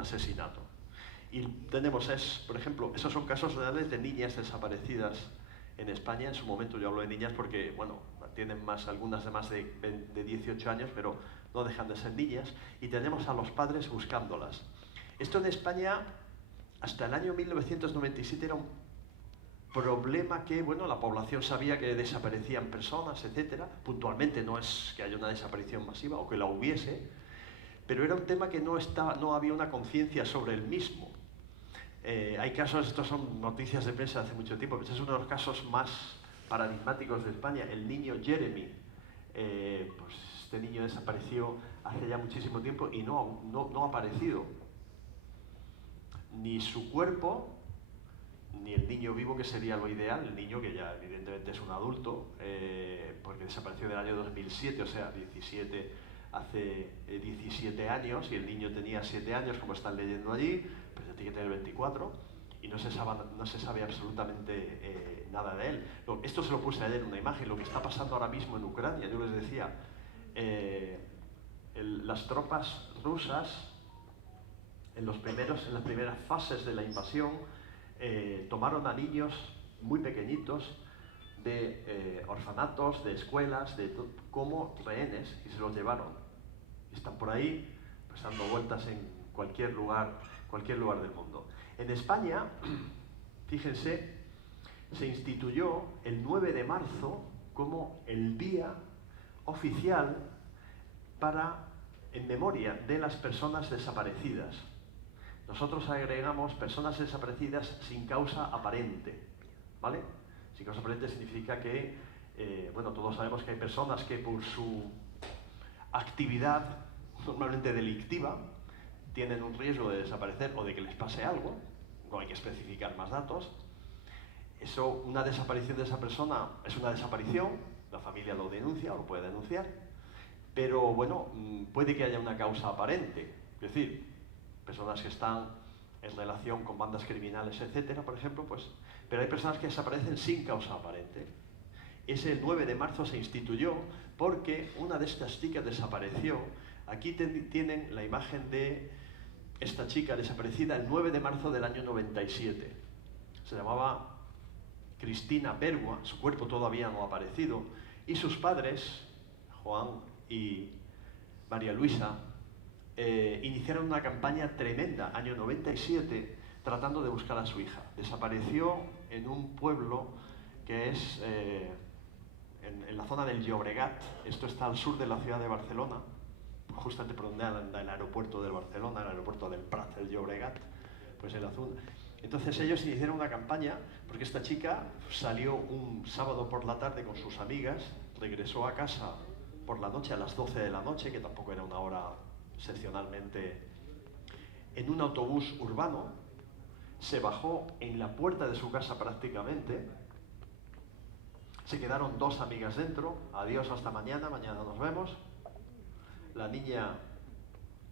asesinato. Y tenemos, por ejemplo, esos son casos reales de niñas desaparecidas en España. En su momento yo hablo de niñas porque, bueno, tienen algunas de más de 18 años, pero no dejan de ser niñas. Y tenemos a los padres buscándolas. Esto en España, hasta el año 1997, era un problema que, bueno, la población sabía que desaparecían personas, etcétera. Puntualmente no es que haya una desaparición masiva, o que la hubiese, pero era un tema que no había una conciencia sobre el mismo. Hay casos, estos son noticias de prensa de hace mucho tiempo, pero este es uno de los casos más paradigmáticos de España, el niño Jeremy. Pues este niño desapareció hace ya muchísimo tiempo y no ha aparecido ni su cuerpo, ni el niño vivo, que sería lo ideal, el niño que ya evidentemente es un adulto, porque desapareció del año 2007, o sea, hace 17 años, y el niño tenía 7 años, como están leyendo allí, pues ya tiene que tener 24, y no se sabe absolutamente nada de él. Esto se lo puse ayer en una imagen, lo que está pasando ahora mismo en Ucrania. Yo les decía, las tropas rusas, en las primeras fases de la invasión, tomaron a niños muy pequeñitos de orfanatos, de escuelas, como rehenes, y se los llevaron. Están por ahí, pues dando vueltas en cualquier lugar del mundo. En España, fíjense, se instituyó el 9 de marzo como el día oficial en memoria de las personas desaparecidas. Nosotros agregamos personas desaparecidas sin causa aparente, ¿vale? Sin causa aparente significa que, bueno, todos sabemos que hay personas que por su actividad normalmente delictiva tienen un riesgo de desaparecer o de que les pase algo. No hay que especificar más datos. Una desaparición de esa persona es una desaparición, la familia lo denuncia o lo puede denunciar, pero bueno, puede que haya una causa aparente, es decir, personas que están en relación con bandas criminales, etcétera, por ejemplo, pues, pero hay personas que desaparecen sin causa aparente. El 9 de marzo se instituyó porque una de estas chicas desapareció. Aquí tienen la imagen de esta chica desaparecida el 9 de marzo del año 97. Se llamaba Cristina Bergua, su cuerpo todavía no ha aparecido, y sus padres, Juan y María Luisa, iniciaron una campaña tremenda, año 97, tratando de buscar a su hija. Desapareció en un pueblo que es en la zona del Llobregat. Esto está al sur de la ciudad de Barcelona, justamente por donde anda el aeropuerto de Barcelona, el aeropuerto del Prat del Llobregat, pues en la zona. Entonces ellos iniciaron una campaña porque esta chica salió un sábado por la tarde con sus amigas, regresó a casa por la noche a las 12 de la noche, que tampoco era una hora excepcionalmente, en un autobús urbano, se bajó en la puerta de su casa prácticamente, se quedaron 2 amigas dentro, adiós hasta mañana nos vemos. La niña,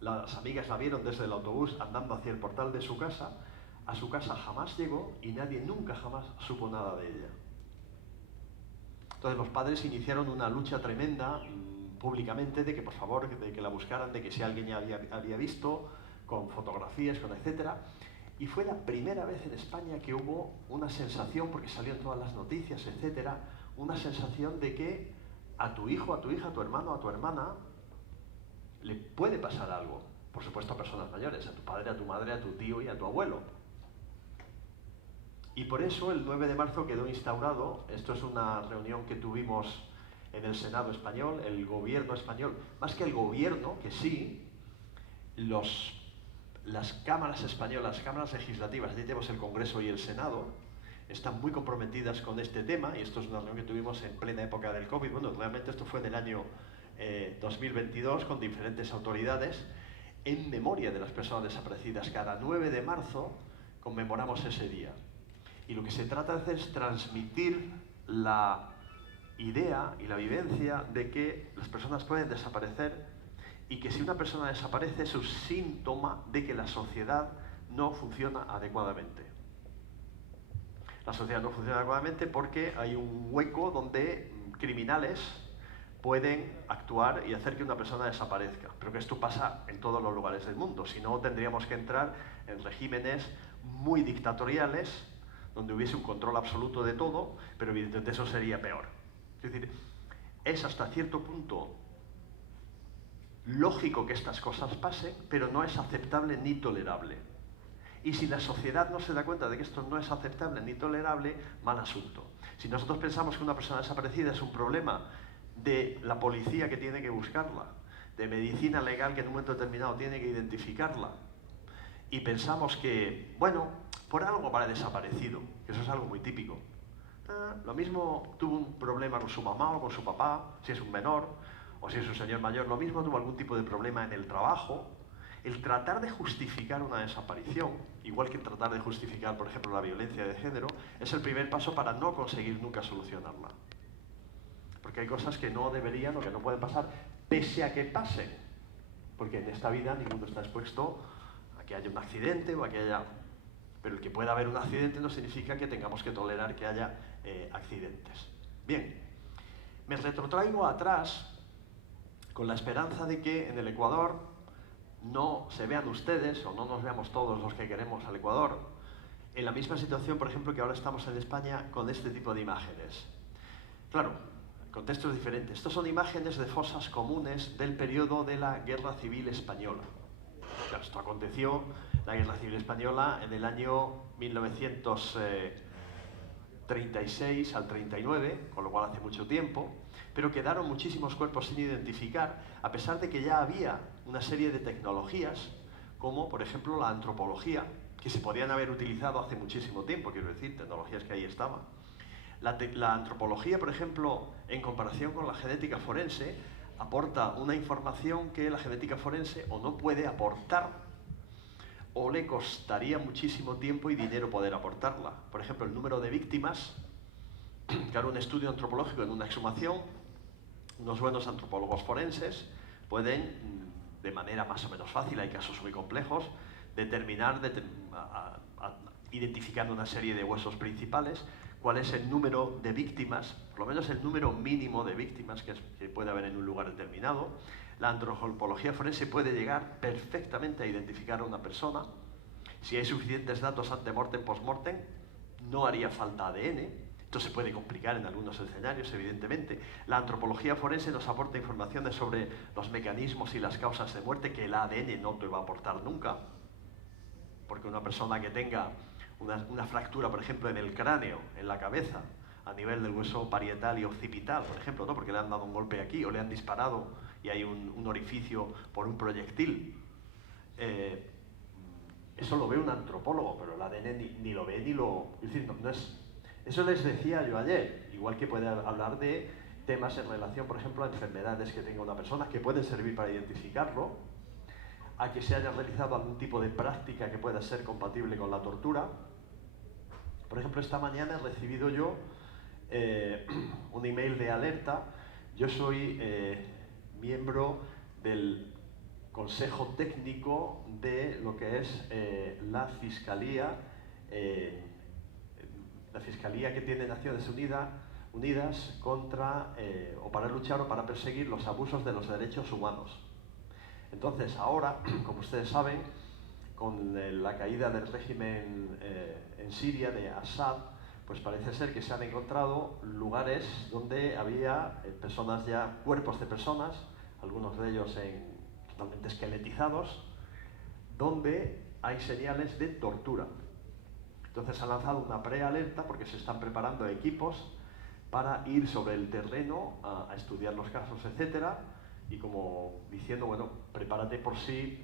las amigas la vieron desde el autobús andando hacia el portal de su casa. A su casa jamás llegó y nadie nunca jamás supo nada de ella. Entonces los padres iniciaron una lucha tremenda públicamente de que por favor, de que la buscaran, de que si alguien ya había visto, con fotografías, con etcétera. Y fue la primera vez en España que hubo una sensación, porque salió en todas las noticias, etcétera, una sensación de que a tu hijo, a tu hija, a tu hermano, a tu hermana, le puede pasar algo. Por supuesto a personas mayores, a tu padre, a tu madre, a tu tío y a tu abuelo. Y por eso el 9 de marzo quedó instaurado, esto es una reunión que tuvimos en el Senado español, el gobierno español, más que el gobierno, que sí, las cámaras españolas, las cámaras legislativas, aquí tenemos el Congreso y el Senado, están muy comprometidas con este tema, y esto es una reunión que tuvimos en plena época del COVID. Bueno, realmente esto fue en el año 2022 con diferentes autoridades en memoria de las personas desaparecidas. Cada 9 de marzo conmemoramos ese día. Y lo que se trata de hacer es transmitir la idea y la vivencia de que las personas pueden desaparecer y que si una persona desaparece es un síntoma de que la sociedad no funciona adecuadamente. La sociedad no funciona adecuadamente porque hay un hueco donde criminales pueden actuar y hacer que una persona desaparezca. Pero que esto pasa en todos los lugares del mundo. Si no, tendríamos que entrar en regímenes muy dictatoriales, donde hubiese un control absoluto de todo, pero evidentemente eso sería peor. Es decir, es hasta cierto punto lógico que estas cosas pasen, pero no es aceptable ni tolerable. Y si la sociedad no se da cuenta de que esto no es aceptable ni tolerable, mal asunto. Si nosotros pensamos que una persona desaparecida es un problema de la policía que tiene que buscarla, de medicina legal que en un momento determinado tiene que identificarla, y pensamos que, bueno, por algo para desaparecido, que eso es algo muy típico. Lo mismo tuvo un problema con su mamá o con su papá, si es un menor, o si es un señor mayor, lo mismo tuvo algún tipo de problema en el trabajo. El tratar de justificar una desaparición, igual que el tratar de justificar, por ejemplo, la violencia de género, es el primer paso para no conseguir nunca solucionarla. Porque hay cosas que no deberían o que no pueden pasar, pese a que pasen. Porque en esta vida ninguno está expuesto a que haya un accidente o a que haya... Pero el que pueda haber un accidente no significa que tengamos que tolerar que haya accidentes. Bien, me retrotraigo atrás con la esperanza de que en el Ecuador no se vean ustedes, o no nos veamos todos los que queremos al Ecuador, en la misma situación, por ejemplo, que ahora estamos en España con este tipo de imágenes. Claro, el contexto es diferente. Estas son imágenes de fosas comunes del periodo de la Guerra Civil Española. Claro, esto aconteció, la Guerra Civil Española, en el año 1936 al 39, con lo cual hace mucho tiempo, pero quedaron muchísimos cuerpos sin identificar, a pesar de que ya había una serie de tecnologías, como por ejemplo la antropología, que se podían haber utilizado hace muchísimo tiempo, quiero decir, tecnologías que ahí estaban. La antropología, por ejemplo, en comparación con la genética forense, aporta una información que la genética forense o no puede aportar, o le costaría muchísimo tiempo y dinero poder aportarla. Por ejemplo, el número de víctimas, claro, un estudio antropológico en una exhumación, unos buenos antropólogos forenses pueden, de manera más o menos fácil, hay casos muy complejos, determinar, identificando una serie de huesos principales, cuál es el número de víctimas, por lo menos el número mínimo de víctimas que puede haber en un lugar determinado. La antropología forense puede llegar perfectamente a identificar a una persona. Si hay suficientes datos ante-mortem, post-mortem, no haría falta ADN. Esto se puede complicar en algunos escenarios, evidentemente. La antropología forense nos aporta informaciones sobre los mecanismos y las causas de muerte que el ADN no te va a aportar nunca. Porque una persona que tenga una fractura, por ejemplo, en el cráneo, en la cabeza, a nivel del hueso parietal y occipital, por ejemplo, ¿no? Porque le han dado un golpe aquí o le han disparado y hay un orificio por un proyectil. Eso lo ve un antropólogo, pero el ADN ni lo ve ni lo... Es decir, no es... Eso les decía yo ayer, igual que puede hablar de temas en relación, por ejemplo, a enfermedades que tenga una persona, que pueden servir para identificarlo, a que se haya realizado algún tipo de práctica que pueda ser compatible con la tortura. Por ejemplo, esta mañana he recibido yo un email de alerta. Yo soy miembro del Consejo Técnico de lo que es la Fiscalía que tiene Naciones Unidas contra, o para luchar o para perseguir los abusos de los derechos humanos. Entonces, ahora, como ustedes saben, con la caída del régimen en Siria de Assad, pues parece ser que se han encontrado lugares donde había personas ya, cuerpos de personas, algunos de ellos totalmente esqueletizados, donde hay señales de tortura. Entonces han lanzado una prealerta porque se están preparando equipos para ir sobre el terreno a estudiar los casos, etcétera, y como diciendo, bueno, prepárate por si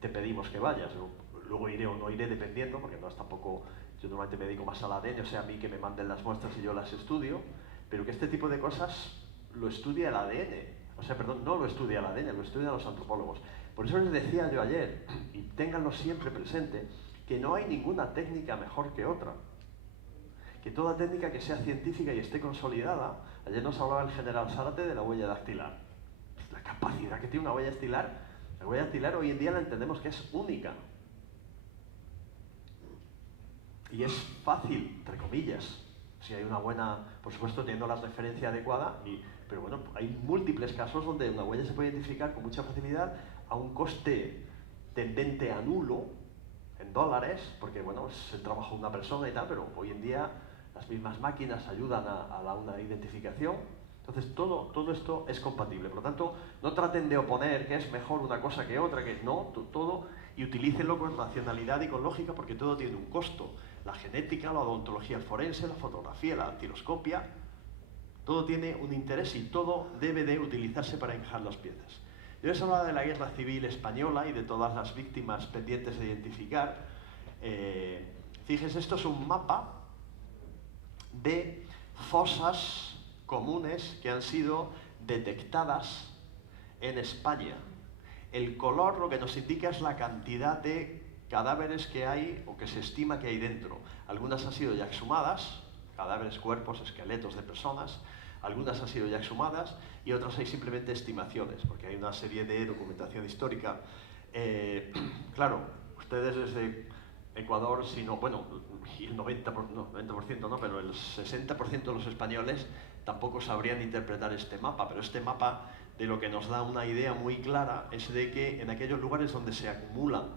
te pedimos que vayas. Luego iré o no iré dependiendo, porque no es tampoco, yo normalmente me dedico más al ADN, o sea, a mí que me manden las muestras y yo las estudio, pero que este tipo de cosas lo estudia el ADN. O sea, perdón, no lo estudia el ADN, lo estudian los antropólogos. Por eso les decía yo ayer, y ténganlo siempre presente, que no hay ninguna técnica mejor que otra. Que toda técnica que sea científica y esté consolidada, ayer nos hablaba el general Zárate de la huella dactilar. La capacidad que tiene una huella dactilar, la huella dactilar hoy en día la entendemos que es única. Y es fácil, entre comillas, si hay una buena, por supuesto teniendo la referencia adecuada, y pero bueno, hay múltiples casos donde una huella se puede identificar con mucha facilidad a un coste tendente a nulo, en dólares, porque bueno, es el trabajo de una persona y tal, pero hoy en día las mismas máquinas ayudan a una identificación. Entonces todo esto es compatible. Por lo tanto, no traten de oponer que es mejor una cosa que otra, que no, todo, y utilícenlo con racionalidad y con lógica, porque todo tiene un costo. La genética, la odontología forense, la fotografía, la antiloscopia, todo tiene un interés y todo debe de utilizarse para encajar las piezas. Yo les hablaba de la Guerra Civil Española y de todas las víctimas pendientes de identificar. Fíjense, esto es un mapa de fosas comunes que han sido detectadas en España. El color lo que nos indica es la cantidad de cadáveres que hay o que se estima que hay dentro. Algunas han sido ya exhumadas, cadáveres, cuerpos, esqueletos de personas. Algunas han sido ya exhumadas y otras hay simplemente estimaciones, porque hay una serie de documentación histórica. Claro, ustedes desde Ecuador, si no, bueno, y el 90% no, pero el 60% de los españoles tampoco sabrían interpretar este mapa, pero este mapa de lo que nos da una idea muy clara es de que en aquellos lugares donde se acumulan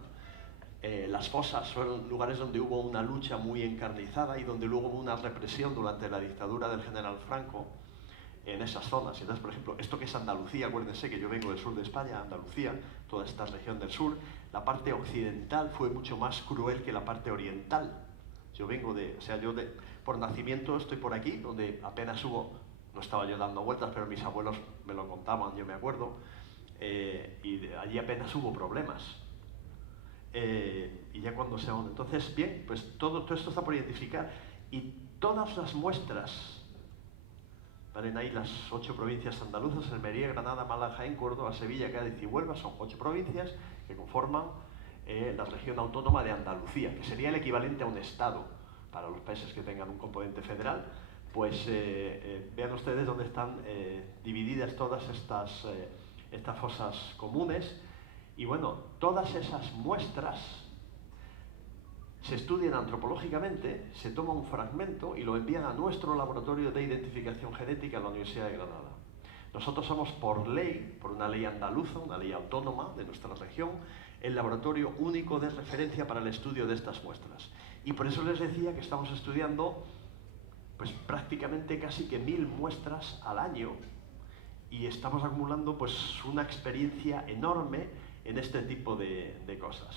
las fosas son lugares donde hubo una lucha muy encarnizada y donde luego hubo una represión durante la dictadura del general Franco en esas zonas. Entonces, por ejemplo, esto que es Andalucía, acuérdense que yo vengo del sur de España, Andalucía, toda esta región del sur, la parte occidental fue mucho más cruel que la parte oriental. Yo vengo por nacimiento estoy por aquí, donde apenas hubo, no estaba yo dando vueltas, pero mis abuelos me lo contaban, yo me acuerdo, y allí apenas hubo problemas. Y ya cuando se ahonda. Entonces, bien, pues todo esto está por identificar y todas las muestras. Valen ahí las 8 provincias andaluzas: Almería, Granada, Málaga, Jaén, Córdoba, Sevilla, Cádiz y Huelva. Son 8 provincias que conforman la región autónoma de Andalucía, que sería el equivalente a un estado para los países que tengan un componente federal. Pues vean ustedes dónde están divididas todas estas fosas comunes. Y bueno, todas esas muestras se estudian antropológicamente, se toma un fragmento y lo envían a nuestro laboratorio de identificación genética en la Universidad de Granada. Nosotros somos, por ley, por una ley andaluza, una ley autónoma de nuestra región, el laboratorio único de referencia para el estudio de estas muestras. Y por eso les decía que estamos estudiando pues, prácticamente casi que 1000 muestras al año y estamos acumulando pues, una experiencia enorme en este tipo de cosas.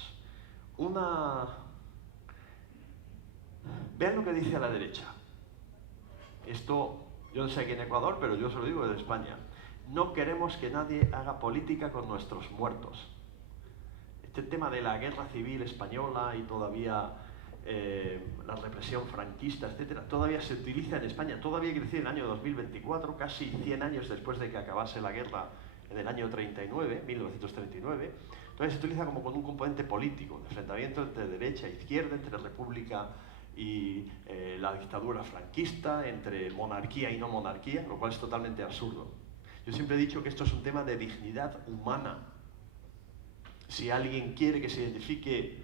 Vean lo que dice a la derecha. Esto, yo no sé aquí en Ecuador, pero yo se lo digo desde España. No queremos que nadie haga política con nuestros muertos. Este tema de la guerra civil española y todavía la represión franquista, etcétera, todavía se utiliza en España. Todavía creció en el año 2024, casi 100 años después de que acabase la guerra en el año 1939. Entonces se utiliza como con un componente político, de enfrentamiento entre derecha e izquierda, entre república y la dictadura franquista, entre monarquía y no monarquía, lo cual es totalmente absurdo. Yo siempre he dicho que esto es un tema de dignidad humana. Si alguien quiere que se identifique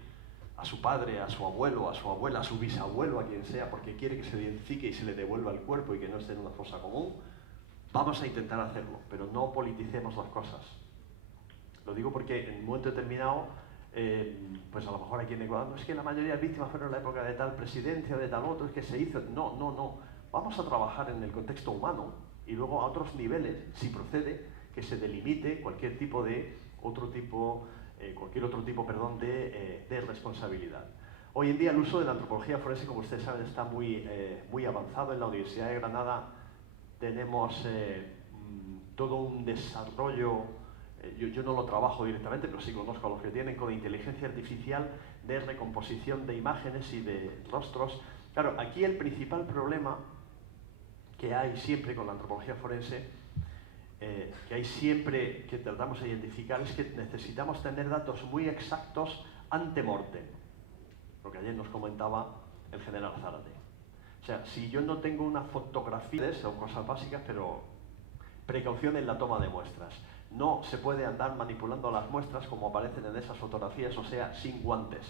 a su padre, a su abuelo, a su abuela, a su bisabuelo, a quien sea, porque quiere que se identifique y se le devuelva el cuerpo y que no esté en una fosa común, vamos a intentar hacerlo, pero no politicemos las cosas. Lo digo porque en un momento determinado, pues a lo mejor aquí en Ecuador, no es que la mayoría de víctimas fueron en la época de tal presidencia o de tal otro, es que se hizo. No. Vamos a trabajar en el contexto humano y luego a otros niveles, si procede, que se delimite cualquier otro tipo de responsabilidad. Hoy en día el uso de la antropología forense, como ustedes saben, está muy avanzado. En la Universidad de Granada tenemos todo un desarrollo, yo no lo trabajo directamente, pero sí conozco a los que tienen, con inteligencia artificial de recomposición de imágenes y de rostros. Claro, aquí el principal problema que hay siempre con la antropología forense, que hay siempre que tratamos de identificar, es que necesitamos tener datos muy exactos ante mortem, lo que ayer nos comentaba el general Zárate. O sea, si yo no tengo una fotografía, son cosas básicas, pero precaución en la toma de muestras. No se puede andar manipulando las muestras como aparecen en esas fotografías, o sea, sin guantes.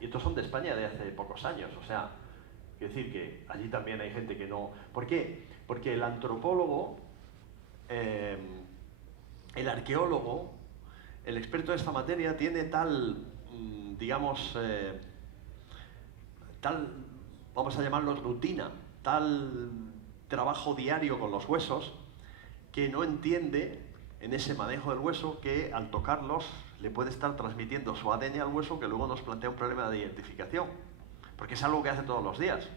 Y estos son de España de hace pocos años, o sea, quiero decir que allí también hay gente que no... ¿Por qué? Porque el antropólogo arqueólogo, el experto de esta materia, tiene tal, digamos, tal, vamos a llamarlo rutina, tal trabajo diario con los huesos, que no entiende en ese manejo del hueso que al tocarlos le puede estar transmitiendo su ADN al hueso, que luego nos plantea un problema de identificación, porque es algo que hace todos los días.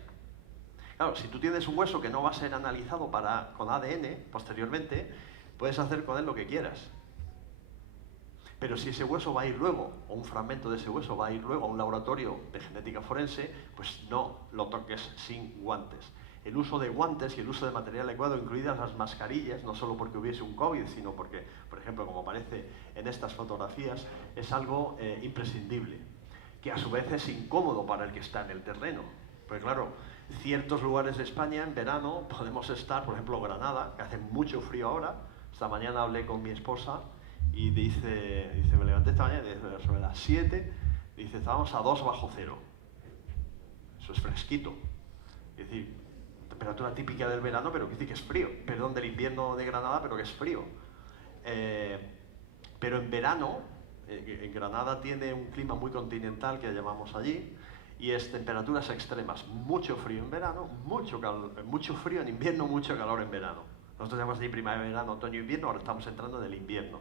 Claro, si tú tienes un hueso que no va a ser analizado con ADN posteriormente, puedes hacer con él lo que quieras. Pero si ese hueso va a ir luego, o un fragmento de ese hueso va a ir luego a un laboratorio de genética forense, pues no lo toques sin guantes. El uso de guantes y el uso de material adecuado, incluidas las mascarillas, no solo porque hubiese un COVID, sino porque, por ejemplo, como aparece en estas fotografías, es algo imprescindible, que a su vez es incómodo para el que está en el terreno. Porque claro, ciertos lugares de España en verano podemos estar, por ejemplo, Granada, que hace mucho frío ahora. Esta mañana hablé con mi esposa y dice, me levanté esta mañana sobre las 7, dice, estábamos a 2 bajo cero. Eso es fresquito. Es decir, temperatura típica del verano, pero que dice que es frío. Perdón, del invierno de Granada, pero que es frío. Pero en verano, en Granada tiene un clima muy continental que llamamos allí, y es temperaturas extremas, mucho frío en verano, mucho frío en invierno, mucho calor en verano. Nosotros llamamos allí primavera, verano, otoño, invierno, ahora estamos entrando en el invierno.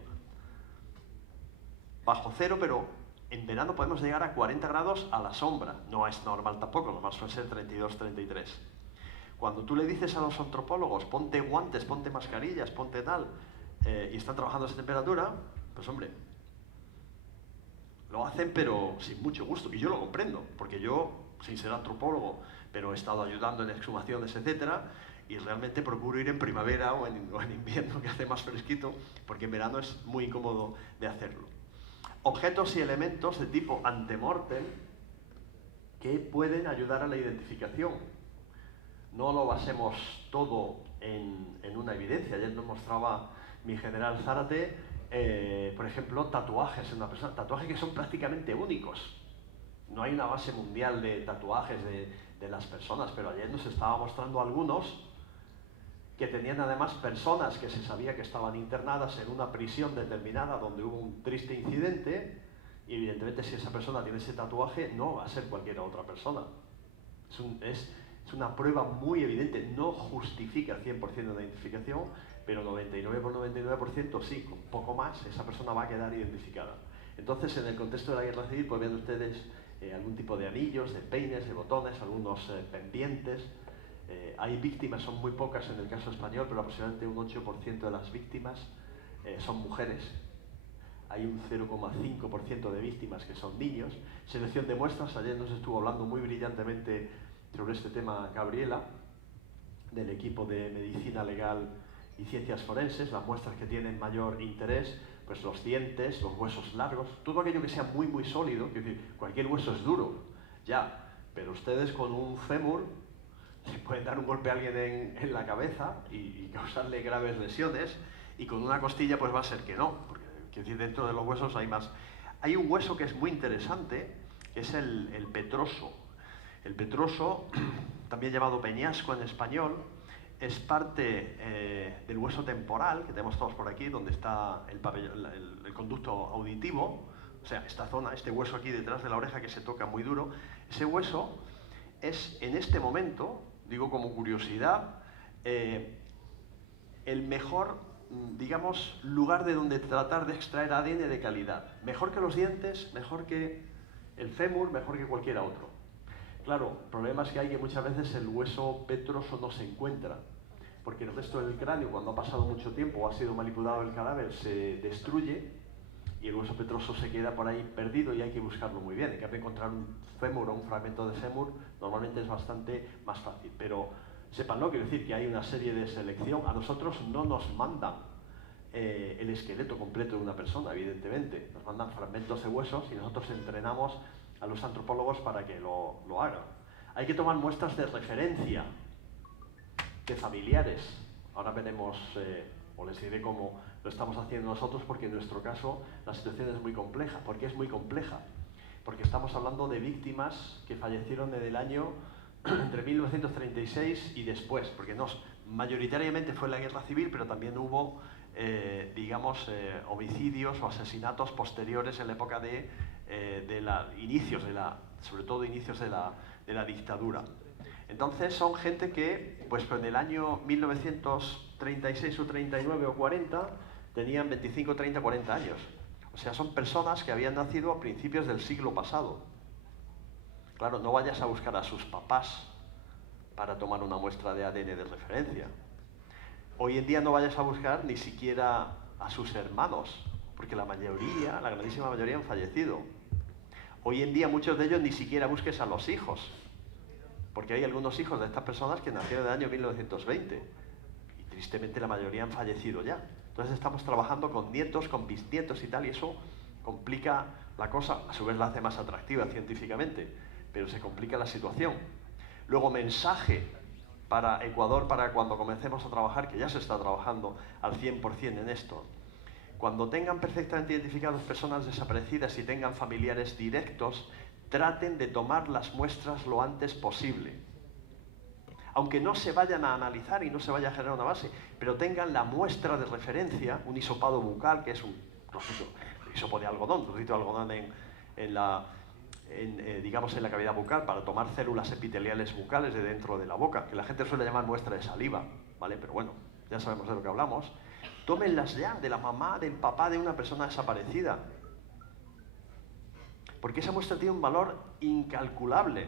Bajo cero, pero en verano podemos llegar a 40 grados a la sombra. No es normal tampoco, lo normal suele ser 32, 33. Cuando tú le dices a los antropólogos, ponte guantes, ponte mascarillas, ponte tal, y están trabajando a esa temperatura, pues hombre, lo hacen pero sin mucho gusto. Y yo lo comprendo, porque yo, sin ser antropólogo, pero he estado ayudando en exhumaciones, etcétera, y realmente procuro ir en primavera o en invierno, que hace más fresquito, porque en verano es muy incómodo de hacerlo. Objetos y elementos de tipo antemortem que pueden ayudar a la identificación. No lo basemos todo en una evidencia. Ayer nos mostraba mi general Zárate, por ejemplo, tatuajes en una persona, tatuajes que son prácticamente únicos. No hay una base mundial de tatuajes de las personas, pero ayer nos estaba mostrando algunos que tenían además personas que se sabía que estaban internadas en una prisión determinada donde hubo un triste incidente, y evidentemente si esa persona tiene ese tatuaje no va a ser cualquier otra persona. Es una prueba muy evidente, no justifica el 100% de la identificación, pero 99,99% sí, con poco más esa persona va a quedar identificada. Entonces, en el contexto de la guerra civil, pues ven ustedes algún tipo de anillos, de peines, de botones, algunos pendientes. Hay víctimas, son muy pocas en el caso español, pero aproximadamente un 8% de las víctimas son mujeres. Hay un 0,5% de víctimas que son niños. Selección de muestras, ayer nos estuvo hablando muy brillantemente sobre este tema Gabriela, del equipo de Medicina Legal y Ciencias Forenses, las muestras que tienen mayor interés, pues los dientes, los huesos largos, todo aquello que sea muy, muy sólido, es decir, cualquier hueso es duro, ya, pero ustedes con un fémur le pueden dar un golpe a alguien en la cabeza y causarle graves lesiones, y con una costilla pues va a ser que no, porque quiero decir, dentro de los huesos hay más. Hay un hueso que es muy interesante, que es el petroso. El petroso, también llamado peñasco en español, es parte del hueso temporal, que tenemos todos por aquí, donde está el conducto auditivo, o sea, esta zona, este hueso aquí detrás de la oreja que se toca muy duro. Ese hueso es, en este momento, digo como curiosidad, el mejor, digamos, lugar de donde tratar de extraer ADN de calidad. Mejor que los dientes, mejor que el fémur, mejor que cualquier otro. Claro, el problema es que hay que muchas veces el hueso petroso no se encuentra, porque el resto del cráneo, cuando ha pasado mucho tiempo o ha sido manipulado el cadáver, se destruye y el hueso petroso se queda por ahí perdido y hay que buscarlo muy bien. En cambio, encontrar un fémur o un fragmento de fémur normalmente es bastante más fácil. Pero sépanlo, quiero decir que hay una serie de selección. A nosotros no nos mandan el esqueleto completo de una persona, evidentemente. Nos mandan fragmentos de huesos y nosotros entrenamos a los antropólogos para que lo hagan. Hay que tomar muestras de referencia de familiares. Ahora veremos, o les diré cómo lo estamos haciendo nosotros, porque en nuestro caso la situación es muy compleja. ¿Por qué es muy compleja? Porque estamos hablando de víctimas que fallecieron en el año entre 1936 y después, porque mayoritariamente fue la guerra civil, pero también hubo digamos, homicidios o asesinatos posteriores en la época de inicios sobre todo inicios de la dictadura. Entonces son gente que, pues en el año 1936 o 39 o 40, tenían 25, 30, 40 años. O sea, son personas que habían nacido a principios del siglo pasado. Claro, no vayas a buscar a sus papás para tomar una muestra de ADN de referencia. Hoy en día no vayas a buscar ni siquiera a sus hermanos, porque la grandísima mayoría han fallecido. Hoy en día muchos de ellos ni siquiera busques a los hijos, porque hay algunos hijos de estas personas que nacieron en el año 1920 y tristemente la mayoría han fallecido ya. Entonces estamos trabajando con nietos, con bisnietos y tal, y eso complica la cosa, a su vez la hace más atractiva científicamente, pero se complica la situación. Luego, mensaje para Ecuador para cuando comencemos a trabajar, que ya se está trabajando al 100% en esto. Cuando tengan perfectamente identificadas personas desaparecidas y tengan familiares directos, traten de tomar las muestras lo antes posible. Aunque no se vayan a analizar y no se vaya a generar una base, pero tengan la muestra de referencia, un hisopado bucal, que es un hisopo de algodón, un trocito de algodón digamos en la cavidad bucal para tomar células epiteliales bucales de dentro de la boca, que la gente suele llamar muestra de saliva, ¿vale? Pero bueno, ya sabemos de lo que hablamos. Tómenlas ya de la mamá, del papá de una persona desaparecida, porque esa muestra tiene un valor incalculable.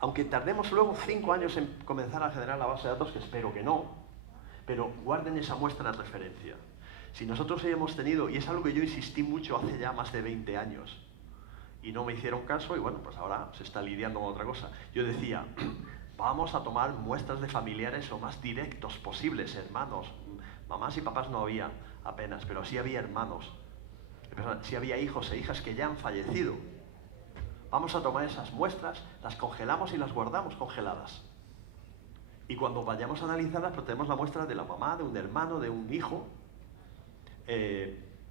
Aunque tardemos luego 5 años en comenzar a generar la base de datos, que espero que no, pero guarden esa muestra de referencia. Si nosotros hayamos tenido, y es algo que yo insistí mucho hace ya más de 20 años, y no me hicieron caso, y bueno, pues ahora se está lidiando con otra cosa. Yo decía, vamos a tomar muestras de familiares lo más directos posibles, hermanos. Mamás y papás no había apenas, pero sí había hermanos. Sí había hijos e hijas que ya han fallecido. Vamos a tomar esas muestras, las congelamos y las guardamos congeladas. Y cuando vayamos a analizarlas, pues tenemos la muestra de la mamá, de un hermano, de un hijo.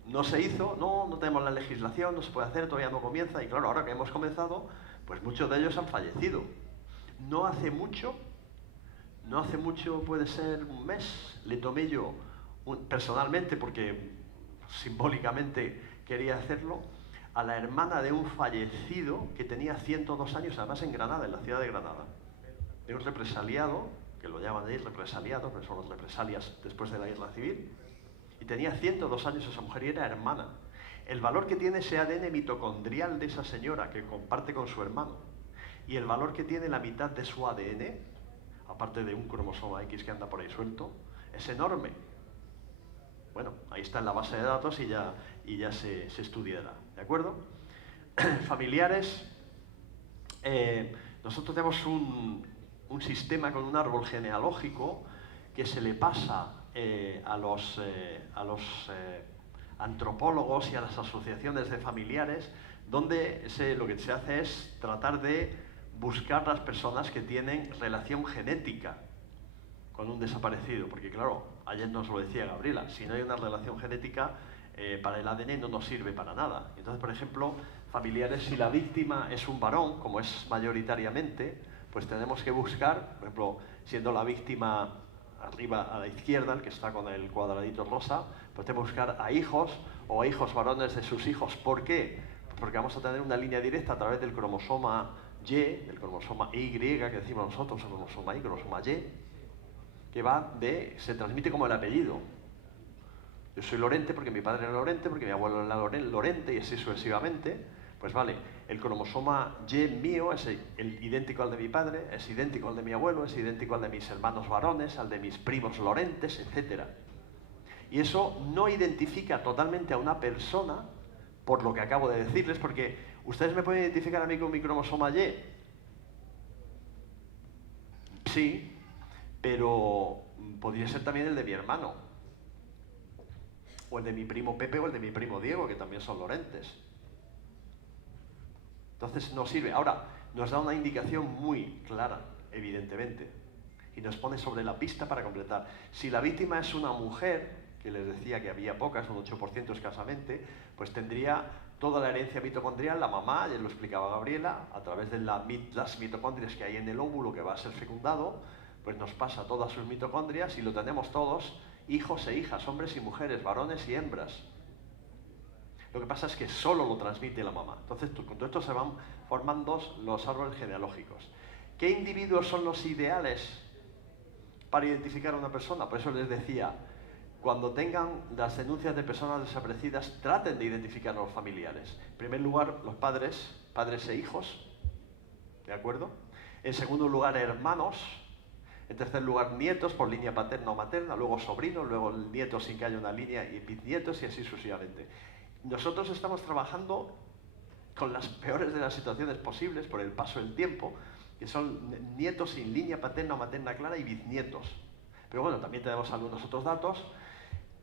No se hizo, no tenemos la legislación, no se puede hacer, todavía no comienza. Y claro, ahora que hemos comenzado, pues muchos de ellos han fallecido. No hace mucho, puede ser un mes, le tomé yo personalmente, porque simbólicamente quería hacerlo, a la hermana de un fallecido que tenía 102 años, además en Granada, en la ciudad de Granada, de un represaliado, que lo llaman ahí represaliado, pero son las represalias después de la guerra civil, y tenía 102 años esa mujer y era hermana. El valor que tiene ese ADN mitocondrial de esa señora que comparte con su hermano, y el valor que tiene la mitad de su ADN, aparte de un cromosoma X que anda por ahí suelto, es enorme. Bueno, ahí está en la base de datos y ya se estudiará, ¿de acuerdo? Familiares, nosotros tenemos un sistema con un árbol genealógico que se le pasa a los antropólogos y a las asociaciones de familiares, donde lo que se hace es tratar de buscar las personas que tienen relación genética con un desaparecido, porque claro, ayer nos lo decía Gabriela, si no hay una relación genética, para el ADN no nos sirve para nada. Entonces, por ejemplo, familiares, si la víctima es un varón, como es mayoritariamente, pues tenemos que buscar, por ejemplo, siendo la víctima arriba a la izquierda, el que está con el cuadradito rosa, pues tenemos que buscar a hijos o a hijos varones de sus hijos. ¿Por qué? Pues porque vamos a tener una línea directa a través del cromosoma Y, del cromosoma Y, que decimos nosotros, el cromosoma Y, cromosoma Y, que se transmite como el apellido. Yo soy Lorente porque mi padre era Lorente, porque mi abuelo era Lorente, y así sucesivamente. Pues vale, el cromosoma Y mío es idéntico al de mi padre, es idéntico al de mi abuelo, es idéntico al de mis hermanos varones, al de mis primos Lorentes, etc. Y eso no identifica totalmente a una persona, por lo que acabo de decirles, porque ustedes me pueden identificar a mí con mi cromosoma Y. Sí, pero podría ser también el de mi hermano, o el de mi primo Pepe, o el de mi primo Diego, que también son Lorentes. Entonces no sirve. Ahora, nos da una indicación muy clara, evidentemente, y nos pone sobre la pista para completar. Si la víctima es una mujer, que les decía que había pocas, un 8% escasamente, pues tendría toda la herencia mitocondrial, la mamá, ya lo explicaba Gabriela, a través de las mitocondrias que hay en el óvulo que va a ser fecundado, pues nos pasa todas sus mitocondrias y lo tenemos todos, hijos e hijas, hombres y mujeres, varones y hembras. Lo que pasa es que solo lo transmite la mamá. Entonces, con todo esto se van formando los árboles genealógicos. ¿Qué individuos son los ideales para identificar a una persona? Por eso les decía, cuando tengan las denuncias de personas desaparecidas, traten de identificar a los familiares. En primer lugar, los padres e hijos, ¿de acuerdo? En segundo lugar, hermanos. En tercer lugar, nietos por línea paterna o materna, luego sobrinos, luego nietos sin que haya una línea y bisnietos y así sucesivamente. Nosotros estamos trabajando con las peores de las situaciones posibles por el paso del tiempo, que son nietos sin línea paterna o materna clara y bisnietos. Pero bueno, también tenemos algunos otros datos.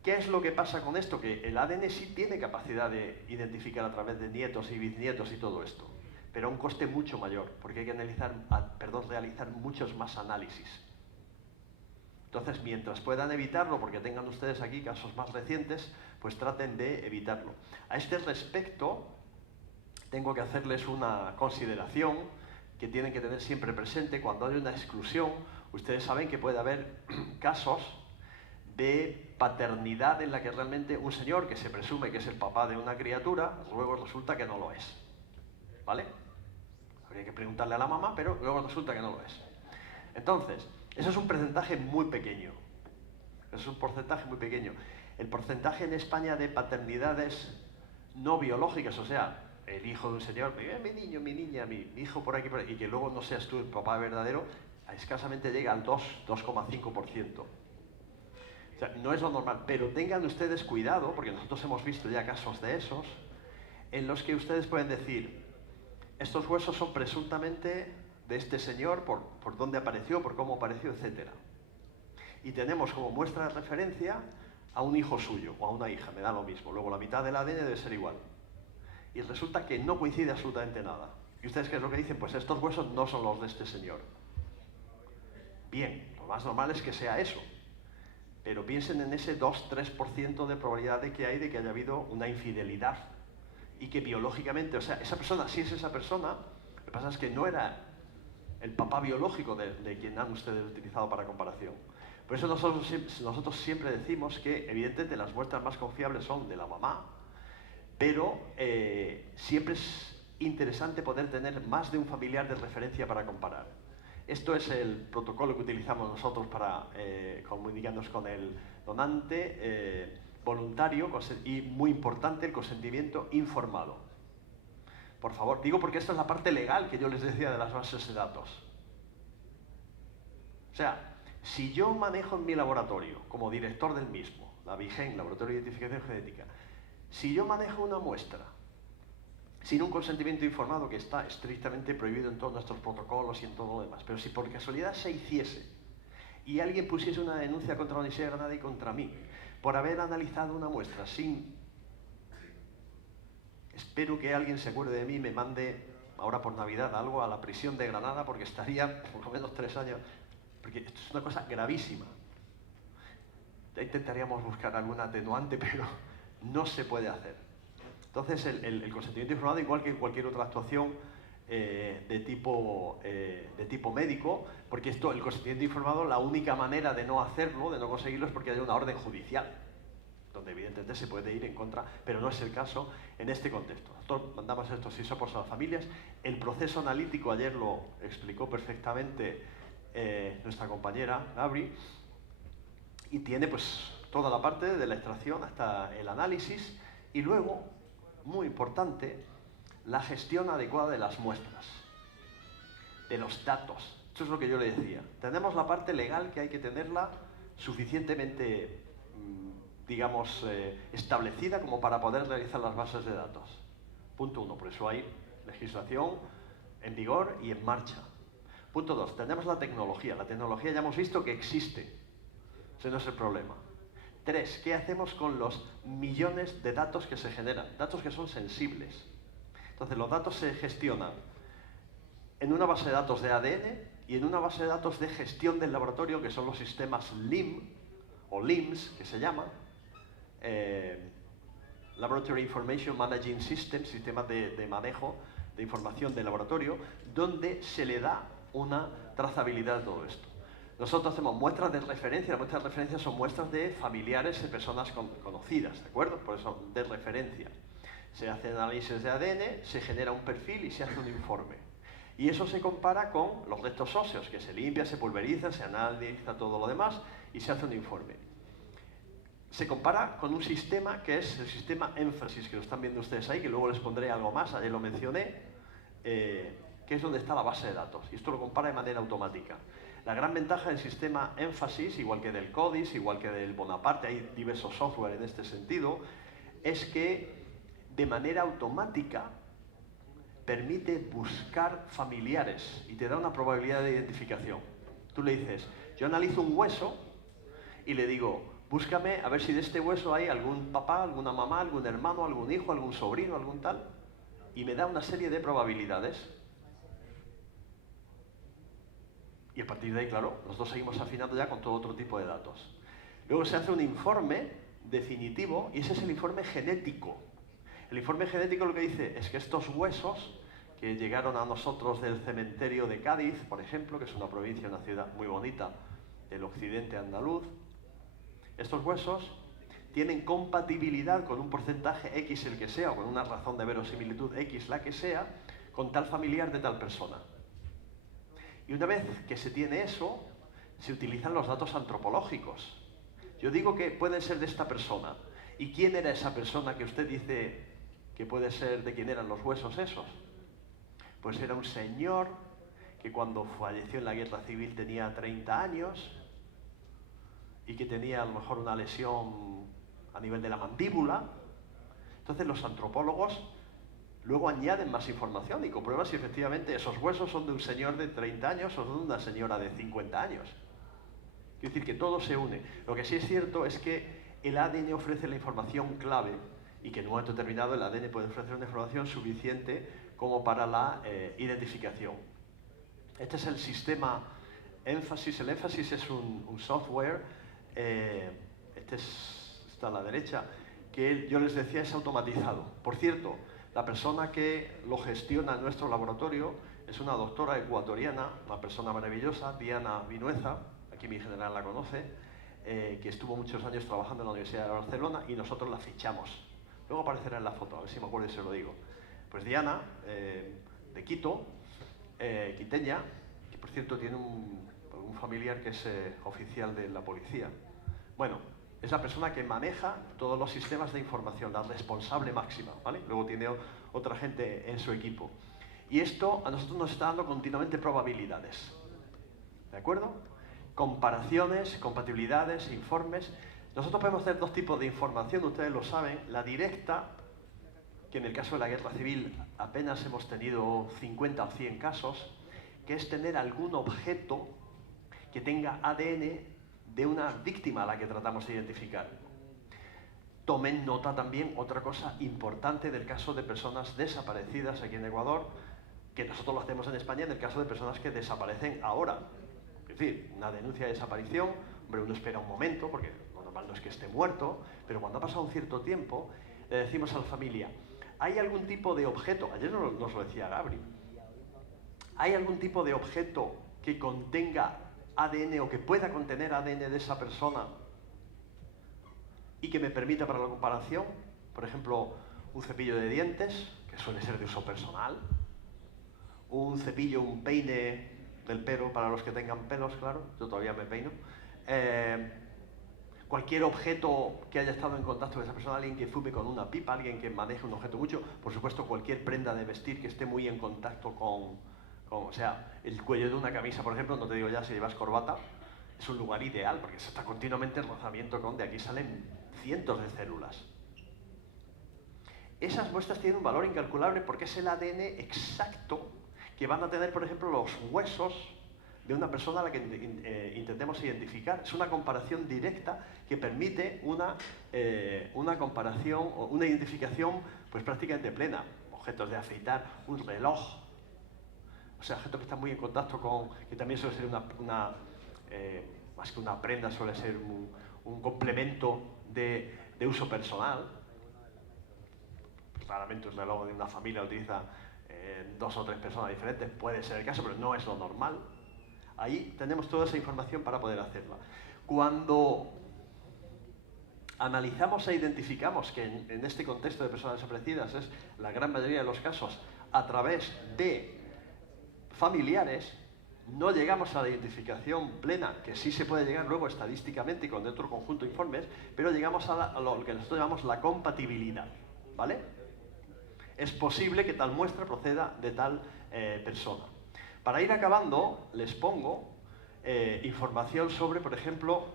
¿Qué es lo que pasa con esto? Que el ADN sí tiene capacidad de identificar a través de nietos y bisnietos y todo esto, pero a un coste mucho mayor, porque hay que realizar muchos más análisis. Entonces, mientras puedan evitarlo, porque tengan ustedes aquí casos más recientes, pues traten de evitarlo. A este respecto, tengo que hacerles una consideración que tienen que tener siempre presente. Cuando hay una exclusión, ustedes saben que puede haber casos de paternidad en la que realmente un señor que se presume que es el papá de una criatura, luego resulta que no lo es. ¿Vale? Habría que preguntarle a la mamá, pero luego resulta que no lo es. Entonces, eso es un porcentaje muy pequeño. Es un porcentaje muy pequeño. El porcentaje en España de paternidades no biológicas, o sea, el hijo de un señor, mi niño, mi niña, mi hijo por aquí, y que luego no seas tú el papá verdadero, escasamente llega al 2,5%. O sea, no es lo normal, pero tengan ustedes cuidado, porque nosotros hemos visto ya casos de esos, en los que ustedes pueden decir, estos huesos son presuntamente de este señor, por dónde apareció, por cómo apareció, etc. Y tenemos como muestra de referencia a un hijo suyo, o a una hija, me da lo mismo. Luego la mitad del ADN debe ser igual. Y resulta que no coincide absolutamente nada. ¿Y ustedes qué es lo que dicen? Pues estos huesos no son los de este señor. Bien, lo más normal es que sea eso. Pero piensen en ese 2-3% de probabilidad de que hay de que haya habido una infidelidad. Y que biológicamente, o sea, esa persona, si es esa persona, lo que pasa es que no era el papá biológico de quien han ustedes utilizado para comparación. Por eso nosotros siempre decimos que, evidentemente, las muestras más confiables son de la mamá, pero siempre es interesante poder tener más de un familiar de referencia para comparar. Esto es el protocolo que utilizamos nosotros para comunicarnos con el donante voluntario y, muy importante, el consentimiento informado. Por favor, digo porque esta es la parte legal que yo les decía de las bases de datos. O sea, si yo manejo en mi laboratorio, como director del mismo, la VIGEN, Laboratorio de Identificación Genética, si yo manejo una muestra sin un consentimiento informado, que está estrictamente prohibido en todos nuestros protocolos y en todo lo demás, pero si por casualidad se hiciese y alguien pusiese una denuncia contra la Universidad de Granada y contra mí por haber analizado una muestra sin... Espero que alguien se acuerde de mí y me mande ahora por Navidad algo a la prisión de Granada, porque estaría por lo menos 3 años, porque esto es una cosa gravísima. Ya intentaríamos buscar algún atenuante, pero no se puede hacer. Entonces el consentimiento informado, igual que cualquier otra actuación de tipo médico, porque el consentimiento informado, la única manera de no hacerlo, de no conseguirlo, es porque haya una orden judicial, donde evidentemente se puede ir en contra, pero no es el caso en este contexto. Nosotros mandamos estos hisopos a las familias. El proceso analítico, ayer lo explicó perfectamente nuestra compañera Gabri, y tiene pues toda la parte de la extracción hasta el análisis, y luego, muy importante, la gestión adecuada de las muestras, de los datos. Esto es lo que yo le decía. Tenemos la parte legal, que hay que tenerla suficientemente digamos, establecida como para poder realizar las bases de datos. Punto 1, por eso hay legislación en vigor y en marcha. Punto 2, tenemos la tecnología. La tecnología ya hemos visto que existe. Ese no es el problema. 3, ¿qué hacemos con los millones de datos que se generan? Datos que son sensibles. Entonces, los datos se gestionan en una base de datos de ADN y en una base de datos de gestión del laboratorio, que son los sistemas LIM, o LIMS, que se llama, Laboratory Information Managing System, sistema de manejo de información del laboratorio, donde se le da una trazabilidad de todo esto. nosotros hacemos muestras de referencia. Las muestras de referencia son muestras de familiares de personas conocidas, ¿de acuerdo? Por eso, de referencia. Se hace análisis de ADN, se genera un perfil y se hace un informe. Y eso se compara con los restos óseos, que se limpia, se pulveriza, se analiza todo lo demás y se hace un informe. Se compara con un sistema que es el sistema énfasis, que lo están viendo ustedes ahí, que luego les pondré algo más, ayer lo mencioné, que es donde está la base de datos. Y esto lo compara de manera automática. La gran ventaja del sistema énfasis, igual que del CODIS, igual que del Bonaparte, hay diversos software en este sentido, es que de manera automática permite buscar familiares y te da una probabilidad de identificación. Tú le dices, yo analizo un hueso y le digo, búscame a ver si de este hueso hay algún papá, alguna mamá, algún hermano, algún hijo, algún sobrino, algún tal, y me da una serie de probabilidades. Y a partir de ahí, claro, nosotros seguimos afinando ya con todo otro tipo de datos. Luego se hace un informe definitivo y ese es el informe genético. El informe genético lo que dice es que estos huesos que llegaron a nosotros del cementerio de Cádiz, por ejemplo, que es una provincia, una ciudad muy bonita del occidente andaluz, estos huesos tienen compatibilidad con un porcentaje X el que sea, o con una razón de verosimilitud X la que sea, con tal familiar de tal persona. Y una vez que se tiene eso, se utilizan los datos antropológicos. Yo digo que pueden ser de esta persona. ¿Y quién era esa persona que usted dice que puede ser de quién eran los huesos esos? Pues era un señor que cuando falleció en la guerra civil tenía 30 años y que tenía a lo mejor una lesión a nivel de la mandíbula. Entonces los antropólogos luego añaden más información y comprueban si efectivamente esos huesos son de un señor de 30 años o son de una señora de 50 años. Quiero decir que todo se une. Lo que sí es cierto es que el ADN ofrece la información clave y que en un momento determinado el ADN puede ofrecer una información suficiente como para la identificación. Este es el sistema énfasis. El énfasis es un software, está a la derecha, que yo les decía es automatizado. Por cierto, la persona que lo gestiona en nuestro laboratorio es una doctora ecuatoriana, una persona maravillosa, Diana Vinueza, aquí mi general la conoce, que estuvo muchos años trabajando en la Universidad de Barcelona y nosotros la fichamos. Luego aparecerá en la foto, a ver si me acuerdo y se lo digo. Pues Diana, de Quito, quiteña, que por cierto tiene un familiar que es oficial de la policía. Bueno, es la persona que maneja todos los sistemas de información, la responsable máxima, ¿vale? Luego tiene otra gente en su equipo. Y esto a nosotros nos está dando continuamente probabilidades, ¿de acuerdo? Comparaciones, compatibilidades, informes. Nosotros podemos hacer dos tipos de información, ustedes lo saben. La directa, que en el caso de la guerra civil apenas hemos tenido 50 o 100 casos, que es tener algún objeto que tenga ADN de una víctima a la que tratamos de identificar. Tomen nota también, otra cosa importante del caso de personas desaparecidas aquí en Ecuador, que nosotros lo hacemos en España en el caso de personas que desaparecen ahora. Es decir, una denuncia de desaparición, hombre, uno espera un momento, porque lo normal no es que esté muerto, pero cuando ha pasado un cierto tiempo, le decimos a la familia, ¿hay algún tipo de objeto? Ayer nos lo decía Gabri. ¿Hay algún tipo de objeto que contenga ADN o que pueda contener ADN de esa persona y que me permita para la comparación? Por ejemplo, un cepillo de dientes, que suele ser de uso personal, un cepillo, un peine del pelo para los que tengan pelos, claro, yo todavía me peino. Cualquier objeto que haya estado en contacto con esa persona, alguien que fume con una pipa, alguien que maneje un objeto mucho, por supuesto cualquier prenda de vestir que esté muy en contacto con, o sea, el cuello de una camisa, por ejemplo, no te digo ya si llevas corbata, es un lugar ideal porque se está continuamente en rozamiento con, de aquí salen cientos de células. Esas muestras tienen un valor incalculable porque es el ADN exacto que van a tener, por ejemplo, los huesos de una persona a la que intentemos identificar. Es una comparación directa que permite una comparación o una identificación pues prácticamente plena. Objetos de afeitar, un reloj, o sea, objetos que están muy en contacto con, que también suele ser más que una prenda, suele ser un complemento de uso personal. Claramente un reloj de una familia utiliza 2 o 3 personas diferentes, puede ser el caso, pero no es lo normal. Ahí tenemos toda esa información para poder hacerla. Cuando analizamos e identificamos que en este contexto de personas desaparecidas es la gran mayoría de los casos a través de familiares, no llegamos a la identificación plena, que sí se puede llegar luego estadísticamente y con otro conjunto de informes, pero llegamos a lo que nosotros llamamos la compatibilidad, ¿vale? Es posible que tal muestra proceda de tal persona. Para ir acabando, les pongo información sobre, por ejemplo,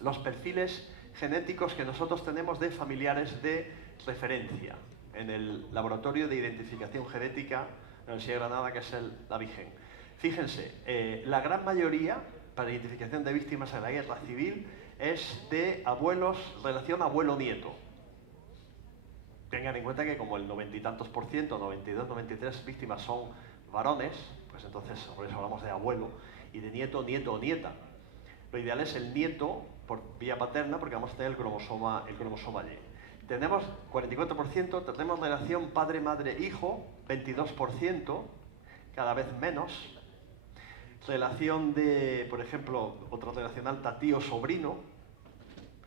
los perfiles genéticos que nosotros tenemos de familiares de referencia en el Laboratorio de Identificación Genética de la Universidad de Granada, que es el LABIGEN. Fíjense, la gran mayoría para identificación de víctimas en la guerra civil es de abuelos, relación abuelo-nieto. Tengan en cuenta que como el 90 y tantos %, 92, 93 víctimas son varones, pues entonces por eso hablamos de abuelo, y de nieto, nieto o nieta. Lo ideal es el nieto por vía paterna, porque vamos a tener el cromosoma Y. Tenemos 44%, tenemos relación padre-madre-hijo, 22%, cada vez menos. Relación de, por ejemplo, otra relación alta, tío-sobrino.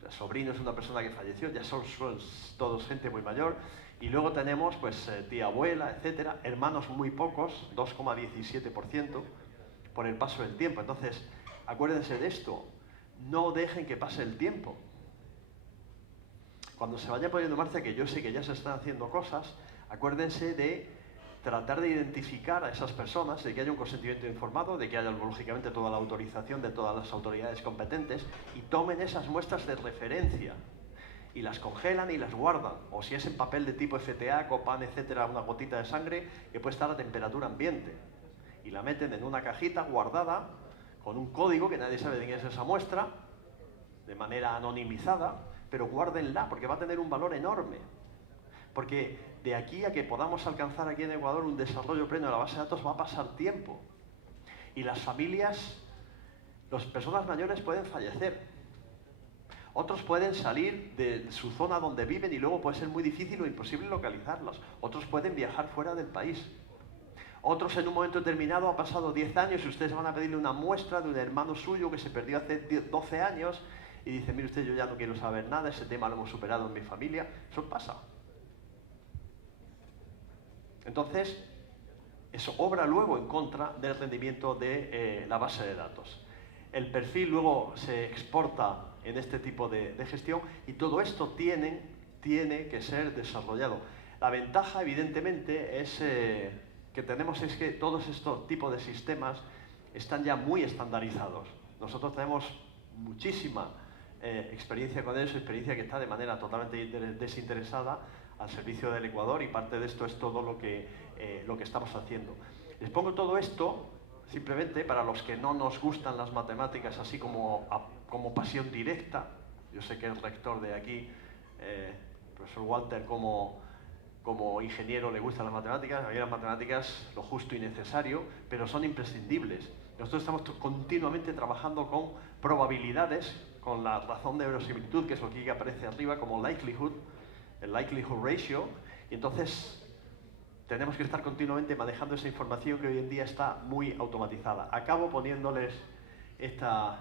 El sobrino es una persona que falleció, ya son todos gente muy mayor. Y luego tenemos, pues, tía-abuela, etcétera. Hermanos muy pocos, 2,17%, por el paso del tiempo. Entonces, acuérdense de esto. No dejen que pase el tiempo. Cuando se vaya poniendo en marcha, que yo sé que ya se están haciendo cosas, acuérdense de tratar de identificar a esas personas, de que haya un consentimiento informado, de que haya lógicamente toda la autorización de todas las autoridades competentes y tomen esas muestras de referencia y las congelan y las guardan. O si es en papel de tipo FTA, Copan, etcétera, una gotita de sangre que puede estar a temperatura ambiente y la meten en una cajita guardada con un código que nadie sabe de quién es esa muestra, de manera anonimizada, pero guárdenla porque va a tener un valor enorme. Porque de aquí a que podamos alcanzar aquí en Ecuador un desarrollo pleno de la base de datos va a pasar tiempo. Y las familias, las personas mayores pueden fallecer. Otros pueden salir de su zona donde viven y luego puede ser muy difícil o imposible localizarlos. Otros pueden viajar fuera del país. Otros en un momento determinado ha pasado 10 años y ustedes van a pedirle una muestra de un hermano suyo que se perdió hace 12 años y dice, mire usted, yo ya no quiero saber nada, ese tema lo hemos superado en mi familia. Eso pasa. Entonces, eso obra luego en contra del rendimiento de la base de datos. El perfil luego se exporta en este tipo de gestión y todo esto tiene que ser desarrollado. La ventaja, evidentemente, es que tenemos es que todos estos tipos de sistemas están ya muy estandarizados. Nosotros tenemos muchísima experiencia con eso, experiencia que está de manera totalmente desinteresada al servicio del Ecuador y parte de esto es todo lo que estamos haciendo. Les pongo todo esto simplemente para los que no nos gustan las matemáticas así como pasión directa. Yo sé que el rector de aquí, profesor Walter, como ingeniero le gustan las matemáticas. A mí las matemáticas lo justo y necesario, pero son imprescindibles. Nosotros estamos continuamente trabajando con probabilidades, con la razón de verosimilitud, que es lo que aparece arriba como likelihood, el likelihood ratio, y entonces tenemos que estar continuamente manejando esa información que hoy en día está muy automatizada. Acabo poniéndoles estas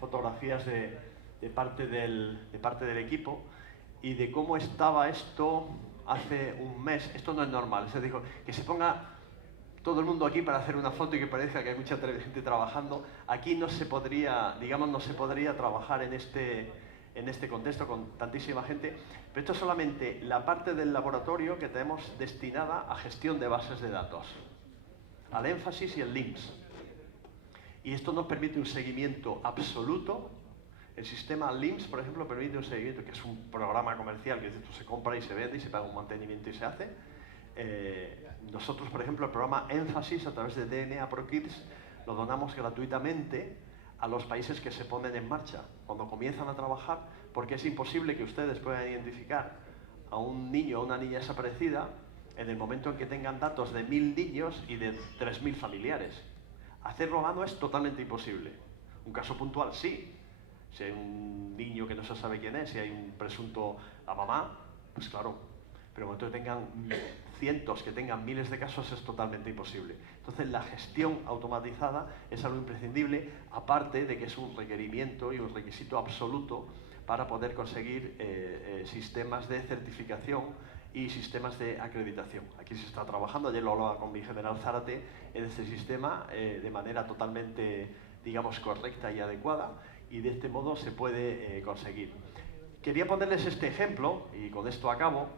fotografías de parte del equipo y de cómo estaba esto hace un mes. Esto no es normal. Se dijo que se ponga todo el mundo aquí para hacer una foto y que parezca que hay mucha gente trabajando. Aquí no se podría, digamos, no se podría trabajar en este contexto con tantísima gente, pero esto es solamente la parte del laboratorio que tenemos destinada a gestión de bases de datos, al énfasis y el LIMS. Y esto nos permite un seguimiento absoluto. El sistema LIMS, por ejemplo, permite un seguimiento, que es un programa comercial que se compra y se vende y se paga un mantenimiento y se hace. Nosotros, por ejemplo, el programa énfasis a través de DNA ProKids lo donamos gratuitamente a los países que se ponen en marcha cuando comienzan a trabajar, porque es imposible que ustedes puedan identificar a un niño o una niña desaparecida en el momento en que tengan datos de 1000 niños y de 3000 familiares. Hacerlo a mano es totalmente imposible. Un caso puntual, sí. Si hay un niño que no se sabe quién es, si hay un presunto, la mamá, pues claro. pero en el momento que tengan cientos, que tengan miles de casos, es totalmente imposible. Entonces, la gestión automatizada es algo imprescindible, aparte de que es un requerimiento y un requisito absoluto para poder conseguir sistemas de certificación y sistemas de acreditación. Aquí se está trabajando, ayer lo hablaba con mi general Zárate, en este sistema de manera totalmente, digamos, correcta y adecuada, y de este modo se puede conseguir. Quería ponerles este ejemplo, y con esto acabo,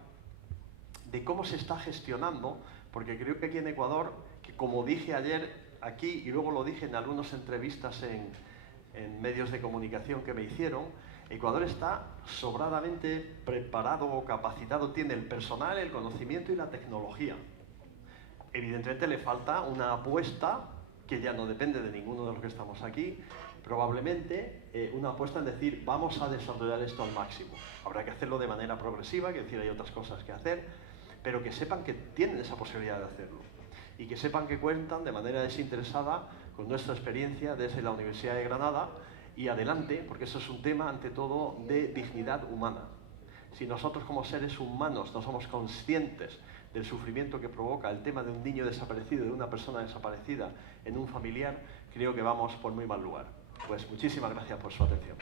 de cómo se está gestionando, porque creo que aquí en Ecuador, que como dije ayer aquí, y luego lo dije en algunas entrevistas en medios de comunicación que me hicieron, Ecuador está sobradamente preparado o capacitado, tiene el personal, el conocimiento y la tecnología. Evidentemente le falta una apuesta que ya no depende de ninguno de los que estamos aquí, probablemente una apuesta en decir vamos a desarrollar esto al máximo. Habrá que hacerlo de manera progresiva, que decir hay otras cosas que hacer, pero que sepan que tienen esa posibilidad de hacerlo y que sepan que cuentan de manera desinteresada con nuestra experiencia desde la Universidad de Granada y adelante, porque eso es un tema ante todo de dignidad humana. Si nosotros como seres humanos no somos conscientes del sufrimiento que provoca el tema de un niño desaparecido, de una persona desaparecida en un familiar, creo que vamos por muy mal lugar. Pues muchísimas gracias por su atención.